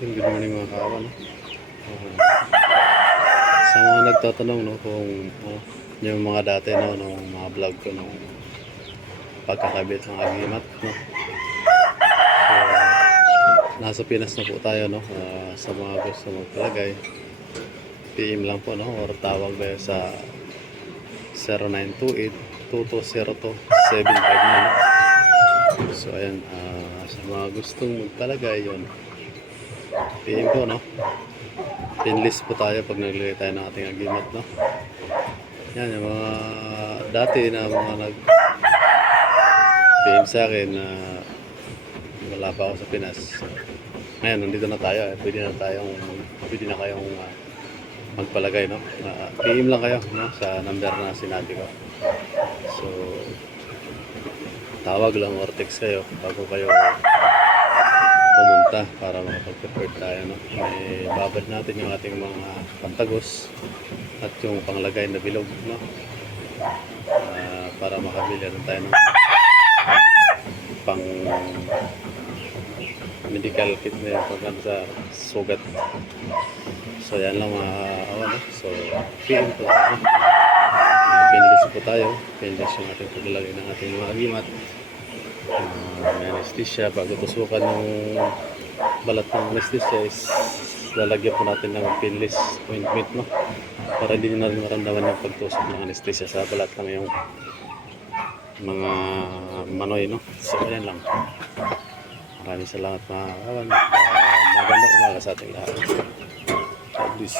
Good morning mga kawan. Uh, sa mga nagtatanong no, kung uh, yung mga dati no, nung mga vlog ko nung pagkakabit ng agimat. No? So, nasa Pinas na po tayo no, uh, sa mga gusto magpalagay. PM lang po no, or tawag kayo sa 0928-2202-759. So ayan, ah, sa mga gustong magpalagay yon PM po, no? Pinlist po tayo pag naglagay tayo ng ating agimat, no? Yan, yung mga dati na mga nag PM sa akin na wala pa ako sa Pinas. Ngayon, nandito na tayo. Eh. Pwede na tayong, pwede na kayong ah, magpalagay, no? Uh, PM lang kayo, no? Sa number na sinabi ko. So, tawag lang or text kayo bago kayo pumunta para makapag-prepare tayo. No? May babad natin yung ating mga pantagos at yung panglagay na bilog. No? Ah, para makabili rin tayo ng pang medical kit na yung pag sa sugat. So yan lang mga awan. No? So PM po tayo. Pinlist po tayo. Pinlist yung ating paglalagay ng ating mga agimat. May anesthesia bago tusukan ng balat ng anesthesia is lalagyan po natin ng pinless ointment no? Para hindi na rin maramdaman yung pagtusok ng anesthesia sa balat ng yung mga manoy no? So ayan lang. Maraming salamat mga kawan. Uh, magandang umaga sa ating lahat. God bless